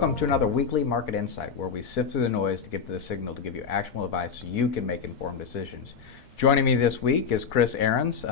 Welcome to another weekly market insight where we sift through the noise to get to the signal to give you actionable advice so you can make informed decisions. Joining me this week is Chris Arends,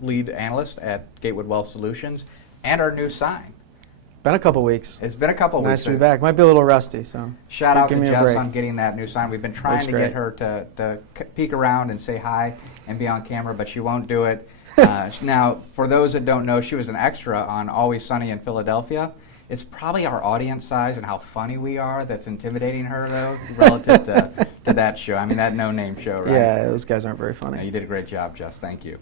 lead analyst at Gatewood Wealth Solutions, and our new sign. Been a couple weeks. It's been a couple weeks. Nice to be back. Might be a little rusty, so shout out to Jess on getting that new sign. We've been trying to get her to peek around and say hi and be on camera, but she won't do it. Now, for those that don't know, she was an extra on Always Sunny in Philadelphia. It's probably our audience size and how funny we are that's intimidating her, though, relative to that show. I mean, that no-name show, right? Yeah, those guys aren't very funny. No, you did a great job, Jess. Thank you.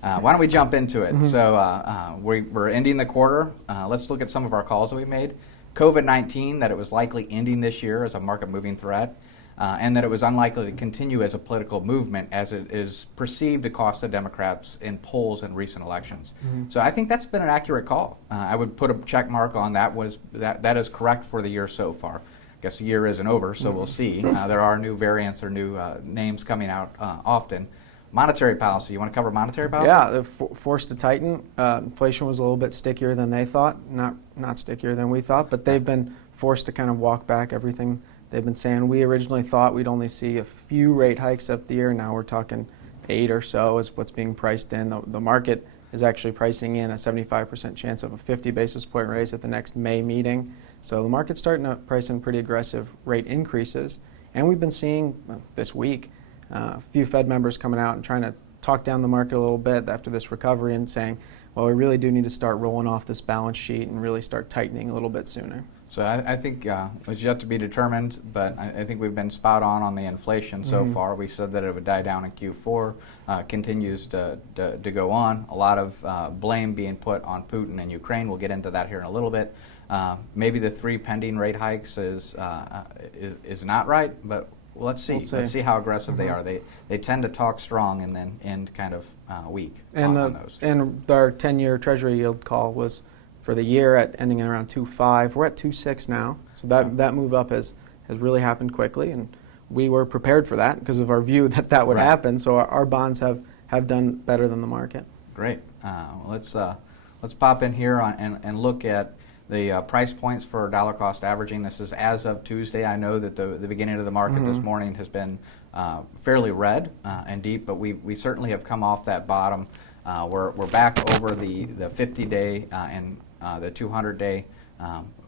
Why don't we jump into it? Mm-hmm. So we're ending the quarter. Let's look at some of our calls that we made. COVID-19, that it was likely ending this year as a market-moving threat, and that it was unlikely to continue as a political movement as it is perceived to cost the Democrats in polls in recent elections. Mm-hmm. So I think that's been an accurate call. I would put a check mark on that. That is correct for the year so far. I guess the year isn't over, so we'll see. There are new variants or new names coming out often. Monetary policy. You want to cover monetary policy? Yeah, they're forced to tighten. Inflation was a little bit stickier than they thought, not stickier than we thought, but they've been forced to kind of walk back everything they've been saying. We originally thought we'd only see a few rate hikes up the year. Now we're talking 8 or so is what's being priced in. The market is actually pricing in a 75% chance of a 50 basis point raise at the next May meeting. So the market's starting to price in pretty aggressive rate increases. And we've been seeing this week a few Fed members coming out and trying to talk down the market a little bit after this recovery and saying, well, we really do need to start rolling off this balance sheet and really start tightening a little bit sooner. So I think it's yet to be determined, but I think we've been spot on the inflation so far. We said that it would die down in Q4, continues to go on. A lot of blame being put on Putin and Ukraine. We'll get into that here in a little bit. Maybe the 3 pending rate hikes is not right, but let's see. Let's see how aggressive they are. They tend to talk strong and then end kind of weak on those. And our 10-year Treasury yield call was for the year at ending at around 2.5. We're at 2.6 now. So that move up has really happened quickly, and we were prepared for that because of our view that would happen. So our bonds have done better than the market. Great. Let's pop in here and look at the price points for dollar cost averaging. This is as of Tuesday. I know that the beginning of the market this morning has been fairly red and deep, but we certainly have come off that bottom. We're back over the 50-day and the 200-day.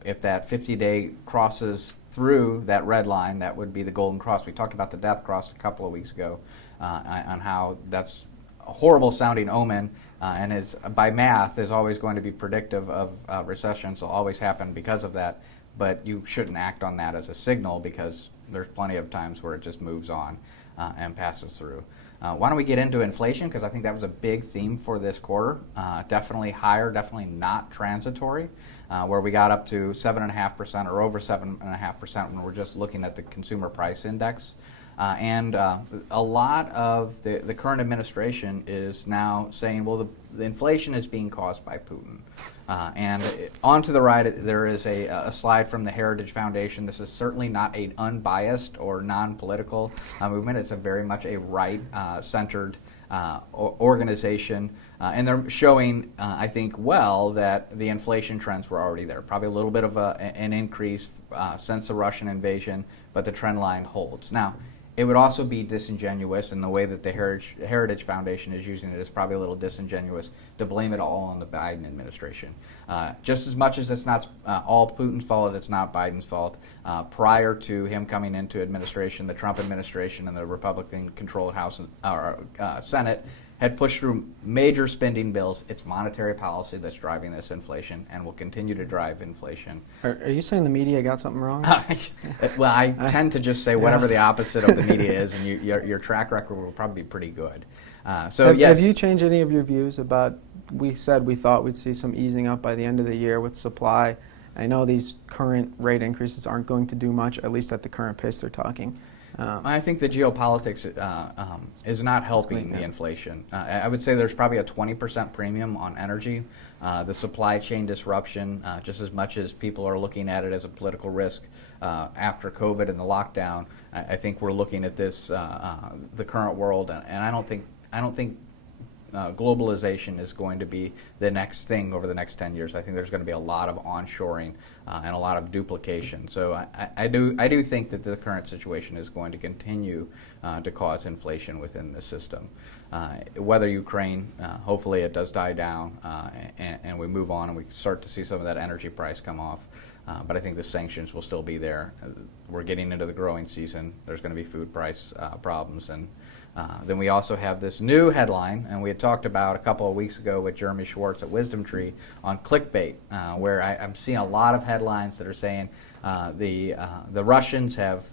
If that 50-day crosses through that red line, that would be the golden cross. We talked about the death cross a couple of weeks ago on how that's a horrible sounding omen and is by math is always going to be predictive of recessions. Will always happen because of that, but you shouldn't act on that as a signal because there's plenty of times where it just moves on and passes through. Why don't we get into inflation, because I think that was a big theme for this quarter. Definitely higher, definitely not transitory, where we got up to 7.5% or over 7.5% when we're just looking at the consumer price index. And a lot of the current administration is now saying, well, the inflation is being caused by Putin. And on to the right, there is a slide from the Heritage Foundation. This is certainly not an unbiased or non-political movement. It's a very much a right-centered organization. And they're showing, I think, well, that the inflation trends were already there. Probably a little bit of an increase since the Russian invasion, but the trend line holds. Now, it would also be disingenuous, in the way that the Heritage Foundation is using it is probably a little disingenuous to blame it all on the Biden administration. Just as much as it's not all Putin's fault, it's not Biden's fault. Prior to him coming into administration, the Trump administration and the Republican-controlled House or Senate had pushed through major spending bills. It's monetary policy that's driving this inflation and will continue to drive inflation. Are you saying the media got something wrong? Well, I tend to just say whatever the opposite of the media is, and your track record will probably be pretty good. Yes. Have you changed any of your views about, we said we thought we'd see some easing up by the end of the year with supply. I know these current rate increases aren't going to do much, at least at the current pace they're talking. I think the geopolitics is not helping the inflation. I would say there's probably a 20% premium on energy. The supply chain disruption, just as much as people are looking at it as a political risk after COVID and the lockdown, I think we're looking at this, the current world, and I don't think globalization is going to be the next thing over the next 10 years. I think there's going to be a lot of onshoring and a lot of duplication. So I do think that the current situation is going to continue to cause inflation within the system. Whether Ukraine, hopefully it does die down and we move on and we start to see some of that energy price come off. But I think the sanctions will still be there. We're getting into the growing season. There's going to be food price problems. And then we also have this new headline, and we had talked about a couple of weeks ago with Jeremy Schwartz at Wisdom Tree on clickbait, where I'm seeing a lot of headlines that are saying the Russians have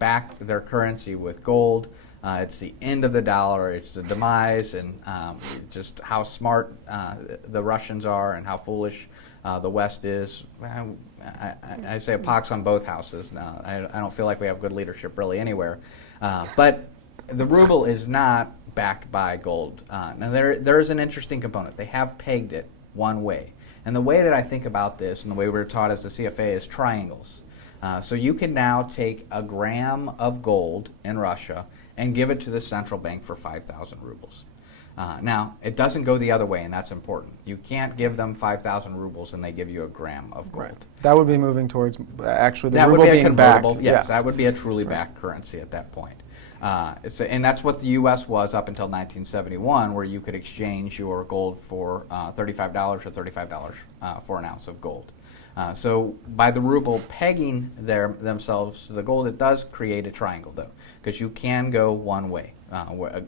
backed their currency with gold. It's the end of the dollar, it's the demise, and just how smart the Russians are and how foolish the West is. I say a pox on both houses. Now, I don't feel like we have good leadership really anywhere. But the ruble is not backed by gold. Now there is an interesting component. They have pegged it one way. And the way that I think about this and the way we're taught as the CFA is triangles. So you can now take a gram of gold in Russia and give it to the central bank for 5,000 rubles. Now, it doesn't go the other way, and that's important. You can't give them 5,000 rubles and they give you a gram of gold. Right. That would be moving towards actually the that ruble would be being a convertible. backed. Yes, that would be a truly backed currency at that point. And that's what the U.S. was up until 1971, where you could exchange your gold for $35 or $35 for an ounce of gold. So by the ruble pegging themselves to the gold, it does create a triangle, though, because you can go one way.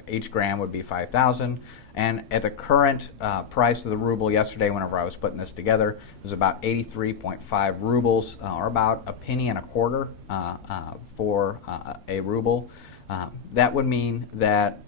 Each gram would be 5,000, and at the current price of the ruble yesterday, whenever I was putting this together, it was about 83.5 rubles, or about a penny and a quarter for a ruble. That would mean that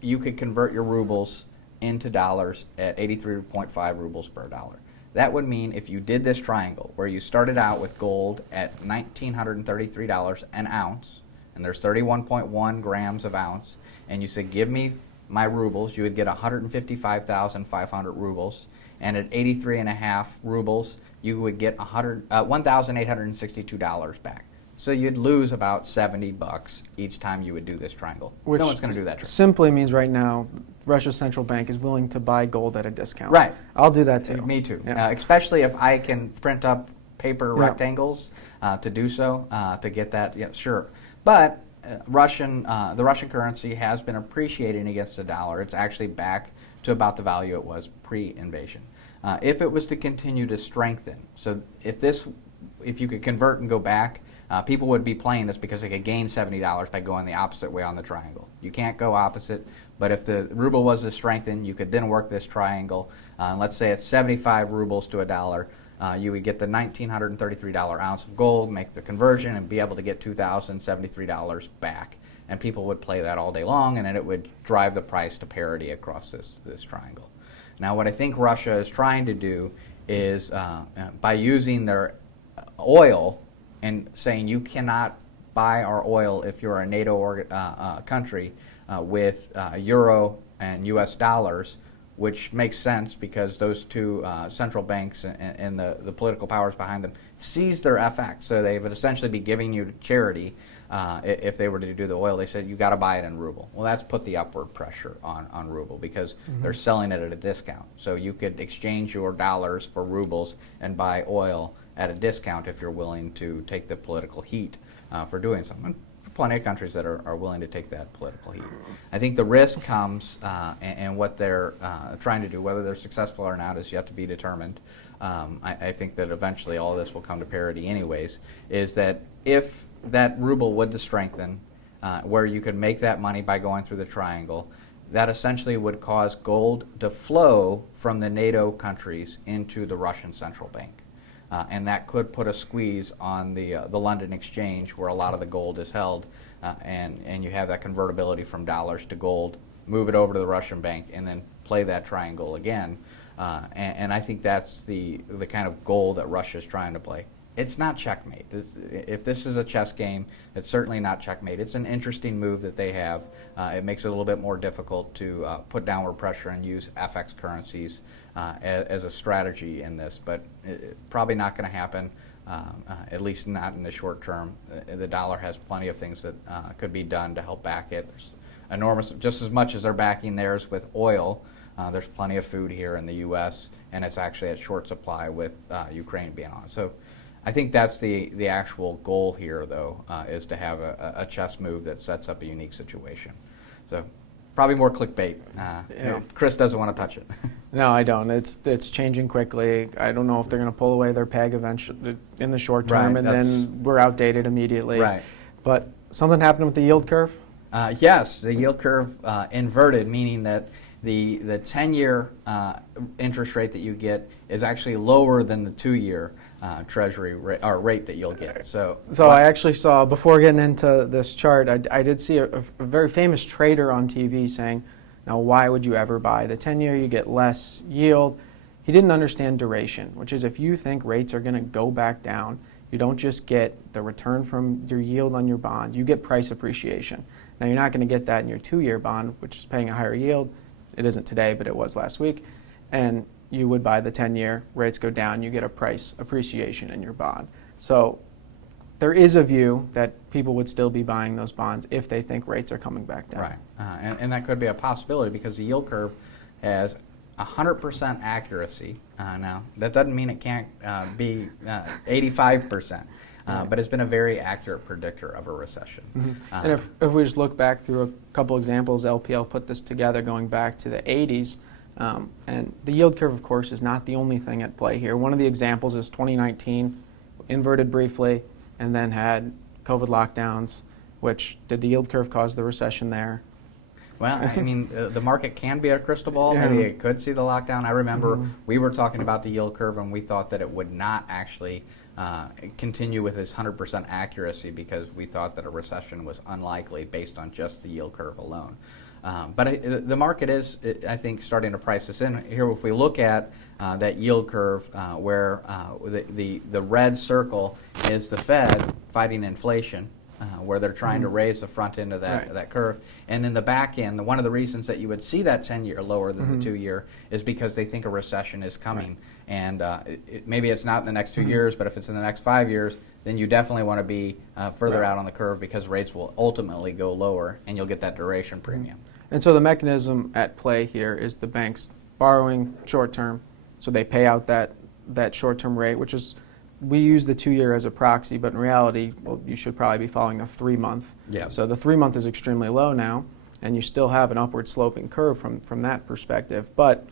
you could convert your rubles into dollars at 83.5 rubles per dollar. That would mean if you did this triangle where you started out with gold at $1,933 an ounce, and there's 31.1 grams of ounce, and you said, give me my rubles, you would get 155,500 rubles, and at 83.5 rubles, you would get $1,862 back. So you'd lose about $70 each time you would do this triangle. Which no one's going to do that trick. Simply means right now, Russia's central bank is willing to buy gold at a discount. Right. I'll do that too. Me too. Yeah. Especially if I can print up paper rectangles to do so, to get that, yeah, sure. But the Russian currency has been appreciating against the dollar. It's actually back to about the value it was pre-invasion. If it was to continue to strengthen, so if you could convert and go back, people would be playing this because they could gain $70 by going the opposite way on the triangle. You can't go opposite, but if the ruble was to strengthen, you could then work this triangle. And let's say it's 75 rubles to a dollar. You would get the $1,933 ounce of gold, make the conversion, and be able to get $2,073 back. And people would play that all day long, and then it would drive the price to parity across this triangle. Now, what I think Russia is trying to do is, by using their oil and saying you cannot buy our oil if you're a NATO country with euro and U.S. dollars, which makes sense because those two central banks and the political powers behind them seize their FX. So they would essentially be giving you charity if they were to do the oil. They said, you got to buy it in ruble. Well, that's put the upward pressure on ruble because they're selling it at a discount. So you could exchange your dollars for rubles and buy oil at a discount if you're willing to take the political heat for doing something. Plenty of countries that are willing to take that political heat. I think the risk comes, and what they're trying to do, whether they're successful or not, is yet to be determined. I think that eventually all of this will come to parity anyways, is that if that ruble would to strengthen, where you could make that money by going through the triangle, that essentially would cause gold to flow from the NATO countries into the Russian central bank. And that could put a squeeze on the London exchange where a lot of the gold is held, and you have that convertibility from dollars to gold, move it over to the Russian bank, and then play that triangle again. And I think that's the kind of goal that Russia is trying to play. It's not checkmate. If this is a chess game, it's certainly not checkmate. It's an interesting move that they have. It makes it a little bit more difficult to put downward pressure and use FX currencies as a strategy in this, but probably not going to happen, at least not in the short term. The dollar has plenty of things that could be done to help back it. There's enormous, just as much as they're backing theirs with oil, There's plenty of food here in the U.S., and it's actually at short supply with Ukraine being on. So I think that's the actual goal here, though, is to have a chess move that sets up a unique situation. So probably more clickbait. Chris doesn't want to touch it. No, I don't. It's changing quickly. I don't know if they're going to pull away their peg eventually in the short term, Right, and then we're outdated immediately. Right. But something happened with the yield curve? Yes, the yield curve inverted, meaning that the 10-year interest rate that you get is actually lower than the 2-year Treasury rate that you'll get. So I actually saw, before getting into this chart, I did see a very famous trader on TV saying, now why would you ever buy the 10-year? You get less yield. He didn't understand duration, which is if you think rates are going to go back down, you don't just get the return from your yield on your bond, you get price appreciation. Now you're not going to get that in your 2-year bond, which is paying a higher yield. It isn't today, but it was last week. And you would buy the 10-year, rates go down, you get a price appreciation in your bond. So there is a view that people would still be buying those bonds if they think rates are coming back down. Right, and that could be a possibility because the yield curve has 100% accuracy. Now, that doesn't mean it can't be 85%, but it's been a very accurate predictor of a recession. Mm-hmm. And if we just look back through a couple examples, LPL put this together going back to the 80s, and the yield curve, of course, is not the only thing at play here. One of the examples is 2019, inverted briefly, and then had COVID lockdowns, which did the yield curve cause the recession there? Well, I mean, the market can be a crystal ball. Yeah. Maybe it could see the lockdown. I remember we were talking about the yield curve, and we thought that it would not actually continue with its 100% accuracy because we thought that a recession was unlikely based on just the yield curve alone. But the market is, I think, starting to price this in. Here, if we look at that yield curve where the red circle is the Fed fighting inflation, where they're trying to raise the front end of that curve. And in the back end, one of the reasons that you would see that 10-year lower than the 2-year is because they think a recession is coming. And maybe it's not in the next 2 years, but if it's in the next 5 years, then you definitely want to be further out on the curve because rates will ultimately go lower and you'll get that duration premium. And so the mechanism at play here is the banks borrowing short term, so they pay out that short term rate, which is, we use the 2-year as a proxy, but in reality, well, you should probably be following the 3-month. Yeah. So the 3-month is extremely low now, and you still have an upward sloping curve from that perspective. But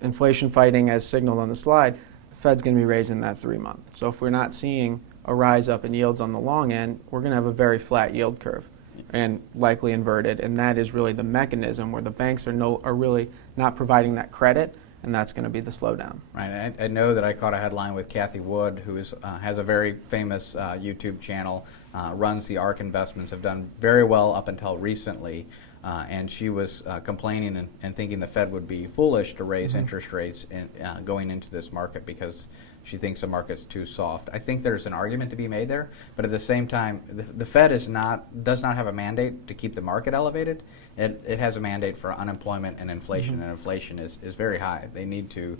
inflation fighting, as signaled on the slide, the Fed's going to be raising that 3-month. So if we're not seeing a rise up in yields on the long end, we're going to have a very flat yield curve and likely inverted. And that is really the mechanism where the banks are really not providing that credit, and that's going to be the slowdown. Right. I know that I caught a headline with Kathy Wood, who has a very famous YouTube channel, runs the ARK Investments, have done very well up until recently, and she was complaining and thinking the Fed would be foolish to raise interest rates going into this market because she thinks the market's too soft. I think there's an argument to be made there, but at the same time, the Fed does not have a mandate to keep the market elevated. It has a mandate for unemployment and inflation, and inflation is very high. They need to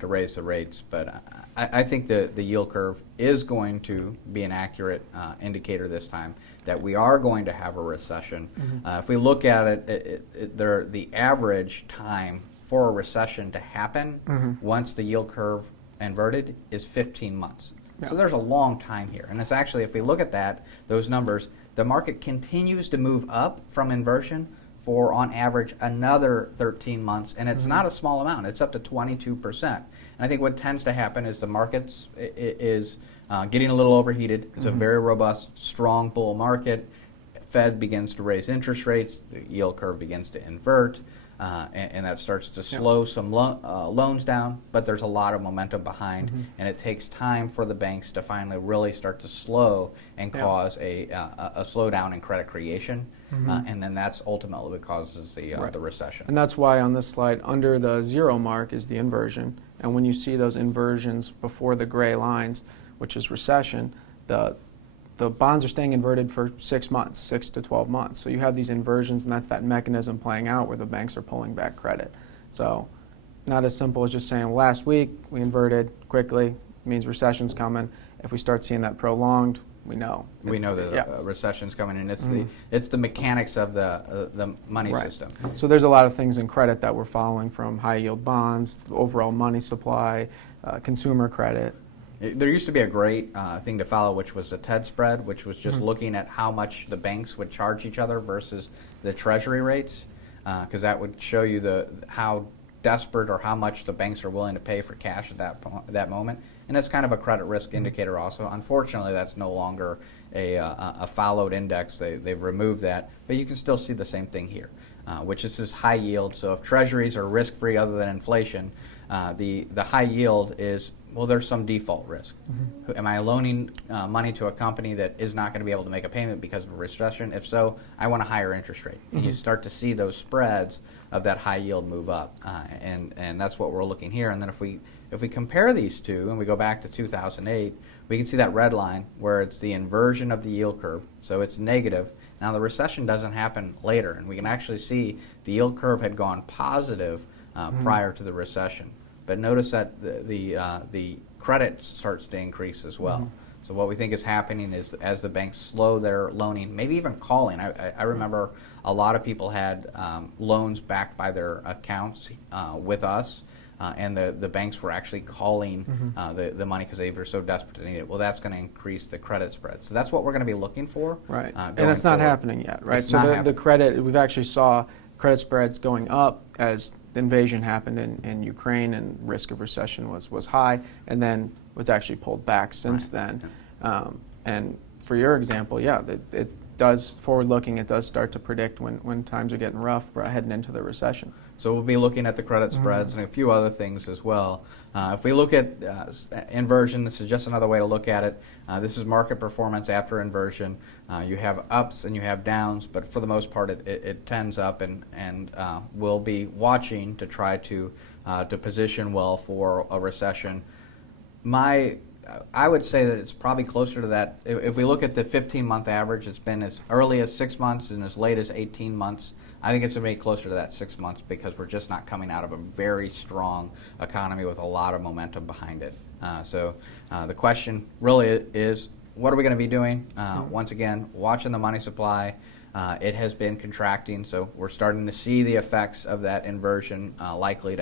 raise the rates, but I think the yield curve is going to be an accurate indicator this time that we are going to have a recession. If we look at it, the average time for a recession to happen once the yield curve inverted is 15 months. Yeah. So there's a long time here. And it's actually, if we look at those numbers, the market continues to move up from inversion for, on average, another 13 months. And it's not a small amount. It's up to 22%. And I think what tends to happen is the market is getting a little overheated. It's a very robust, strong bull market. Fed begins to raise interest rates. The yield curve begins to invert. And that starts to slow some loans down, but there's a lot of momentum behind, and it takes time for the banks to finally really start to slow and cause a slowdown in credit creation, and then that's ultimately what causes the recession. And that's why on this slide, under the 0 mark is the inversion, and when you see those inversions before the gray lines, which is recession, the bonds are staying inverted for 6 months, 6 to 12 months. So you have these inversions, and that's that mechanism playing out where the banks are pulling back credit. So not as simple as just saying, well, last week we inverted quickly, means recession's coming. If we start seeing that prolonged, we know. We know that a recession's coming, and it's the mechanics of the money system. So there's a lot of things in credit that we're following, from high yield bonds, overall money supply, consumer credit. There used to be a great thing to follow, which was the TED spread, which was just looking at how much the banks would charge each other versus the treasury rates, because that would show you how desperate or how much the banks are willing to pay for cash at that moment. And that's kind of a credit risk indicator also. Unfortunately, that's no longer a followed index. They've removed that, but you can still see the same thing here, which is this high yield. So if treasuries are risk-free other than inflation, the high yield is, well, there's some default risk. Am I loaning money to a company that is not going to be able to make a payment because of a recession? If so, I want a higher interest rate. And you start to see those spreads of that high yield move up, and that's what we're looking here. And then if we compare these two and we go back to 2008, we can see that red line where it's the inversion of the yield curve. So it's negative. Now the recession doesn't happen later, and we can actually see the yield curve had gone positive prior to the recession. But notice that the credit starts to increase as well. So what we think is happening is, as the banks slow their loaning, maybe even calling. I remember a lot of people had loans backed by their accounts with us, and the banks were actually calling the money because they were so desperate to need it. Well, that's going to increase the credit spread. So that's what we're going to be looking for. Right, and it's not happening yet, right? It's so the credit, we've actually saw credit spreads going up as the invasion happened in Ukraine, and risk of recession was high, and then was actually pulled back since then. And for your example, it does, forward-looking, it does start to predict when times are getting rough, heading into the recession. So we'll be looking at the credit spreads and a few other things as well. If we look at inversion, this is just another way to look at it. This is market performance after inversion. You have ups and you have downs, but for the most part it tends up, and we'll be watching to try to position well for a recession. I would say that it's probably closer to that. If we look at the 15-month average, it's been as early as 6 months and as late as 18 months. I think it's going to be closer to that 6 months, because we're just not coming out of a very strong economy with a lot of momentum behind it. So the question really is, what are we going to be doing? Once again, watching the money supply. It has been contracting, so we're starting to see the effects of that inversion likely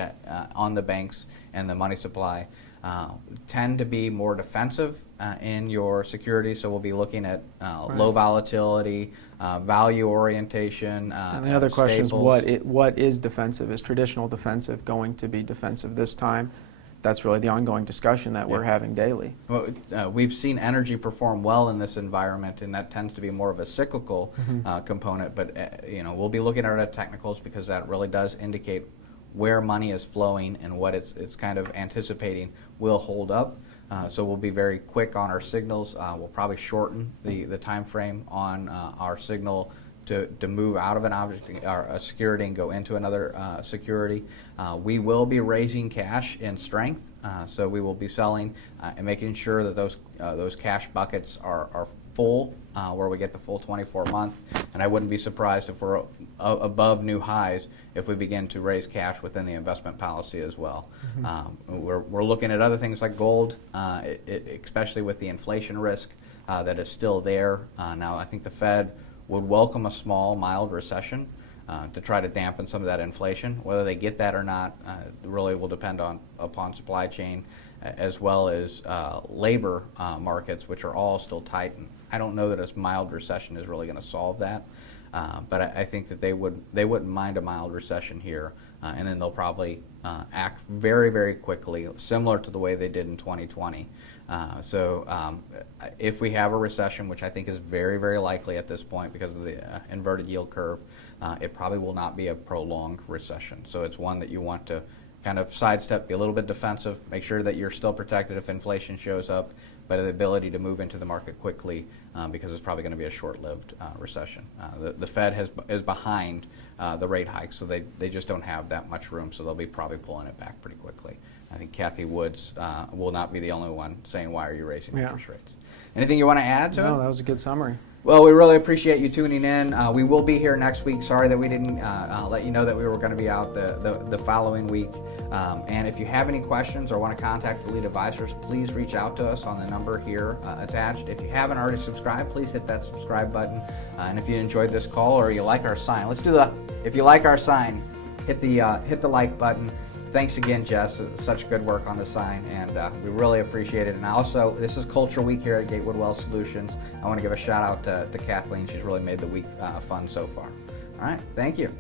on the banks and the money supply. Tend to be more defensive in your securities, so we'll be looking at low volatility, value orientation. And the other question is, what is defensive? Is traditional defensive going to be defensive this time? That's really the ongoing discussion that we're having daily. Well, we've seen energy perform well in this environment, and that tends to be more of a cyclical component. But we'll be looking at our technicals, because that really does indicate where money is flowing, and what it's kind of anticipating will hold up. So we'll be very quick on our signals. We'll probably shorten the time frame on our signal to move out of an object or a security and go into another security. We will be raising cash in strength, so we will be selling and making sure that those cash buckets are full, where we get the full 24-month. And I wouldn't be surprised if we're above new highs if we begin to raise cash within the investment policy as well. We're looking at other things like gold, especially with the inflation risk that is still there. Now, I think the Fed would welcome a small, mild recession to try to dampen some of that inflation. Whether they get that or not really will depend upon supply chain, as well as labor markets, which are all still tight. And I don't know that a mild recession is really going to solve that, but I think that they wouldn't mind a mild recession here, and then they'll probably act very, very quickly, similar to the way they did in 2020. So if we have a recession, which I think is very, very likely at this point because of the inverted yield curve, it probably will not be a prolonged recession. So it's one that you want to kind of sidestep, be a little bit defensive, make sure that you're still protected if inflation shows up, but the ability to move into the market quickly, because it's probably going to be a short-lived recession. The Fed is behind the rate hikes, so they just don't have that much room, so they'll be probably pulling it back pretty quickly. I think Kathy Woods will not be the only one saying, why are you raising interest rates? Anything you want to add to it? No, that was a good summary. Well, we really appreciate you tuning in. We will be here next week. Sorry that we didn't let you know that we were going to be out the following week. And if you have any questions or want to contact the lead advisors, please reach out to us on the number here attached. If you haven't already subscribed, please hit that subscribe button. And if you enjoyed this call or you like our sign, if you like our sign, hit the like button. Thanks again, Jess. Such good work on the sign, and we really appreciate it. And also, this is Culture Week here at Gatewood Wealth Solutions. I want to give a shout out to Kathleen. She's really made the week fun so far. All right, thank you.